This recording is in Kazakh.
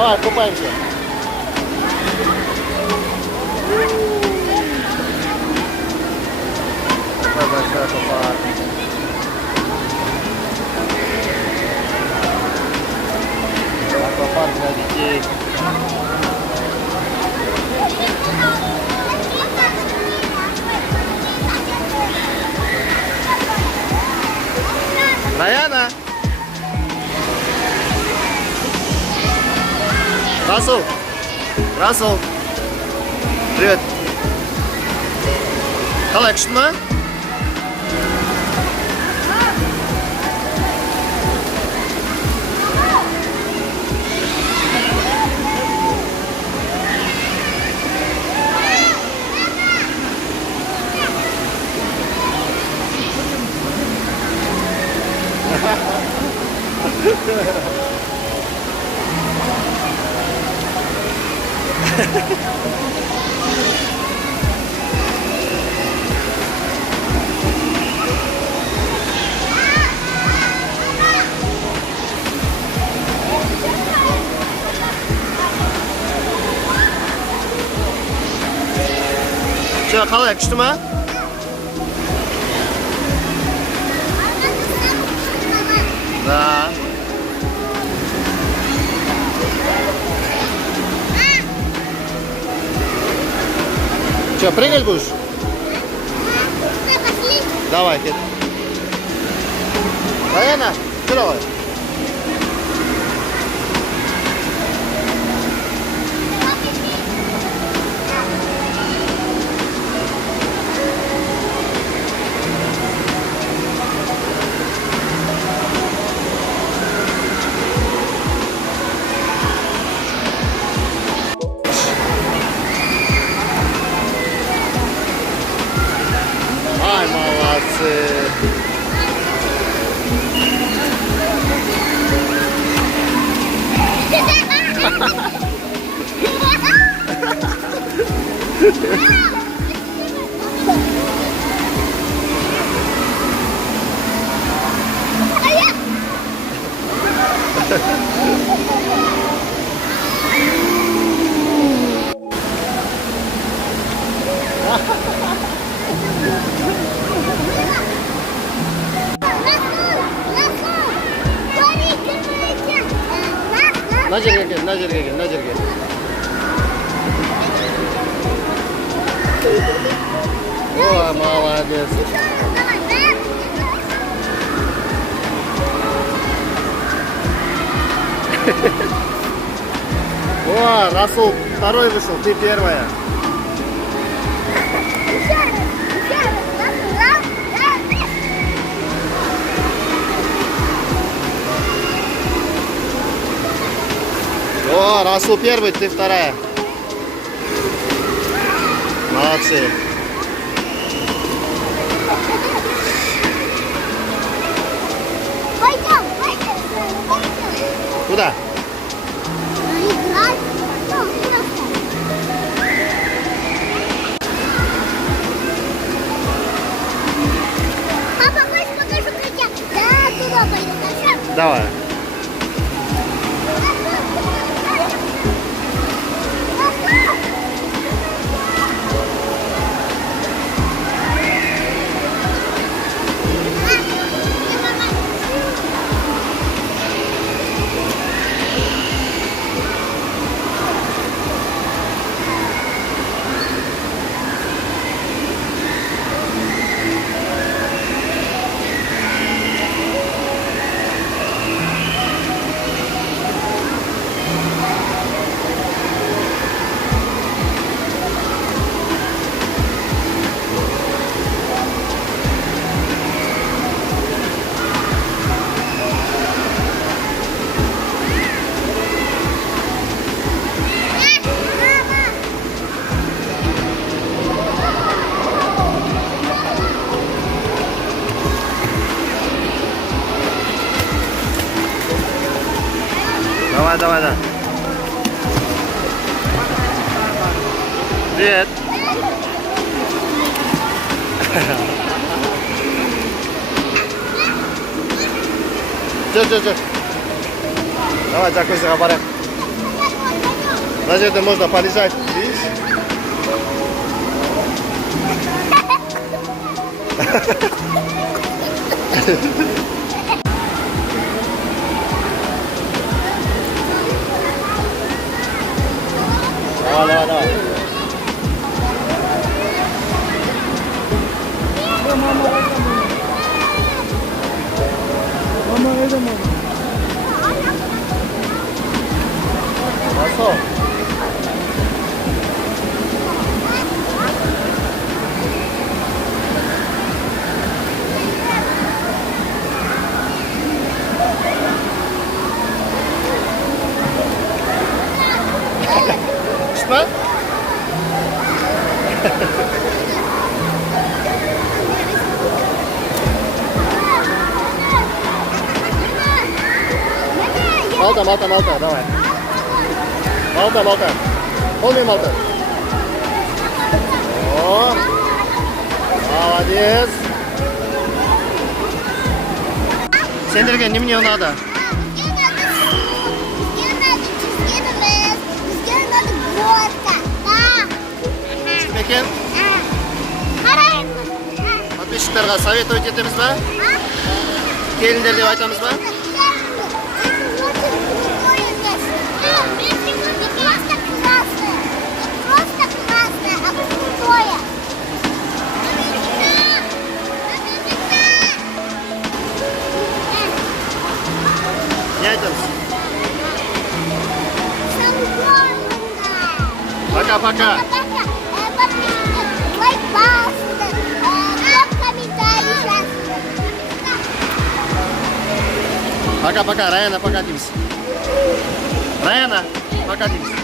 Давай, купаемся. Какой большой аквапарк. Аквапарк для детей. Раяна! Расул! Расул! Привет! Қалай, күшті ма? Че, қалай, күшті ма? Да. Че, прыгать будешь? Давай, кет. Раяна, что давай? Ай, молодцы! На жерге кел, на жерге кел, на жерге. О, молодец. О, Расул второй вышел, ты первая. О, Расул первый, ты вторая. Молодцы. Пойдем. Куда? Папа, хочешь покажу хотя? Да, туда пойдем, хорошо? Давай. Давай, давай, да. Привет. Жо. Давай, джакузиға барайық. На жерде можно полежать, видишь? Давай, давай, давай. Хорошо. Что? Малта, Малта, Малта, давай. Малта, Малта. Полный Малта. О, молодец. Сендерге немене надо? Екен? Подписчиктарға советовать етеміз ба? Келіңдер деп айтамыз ба? Не айтамыз? Пока-пока. Пока-пока, Раяна, пока дейміз. Раяна, пока дейміз.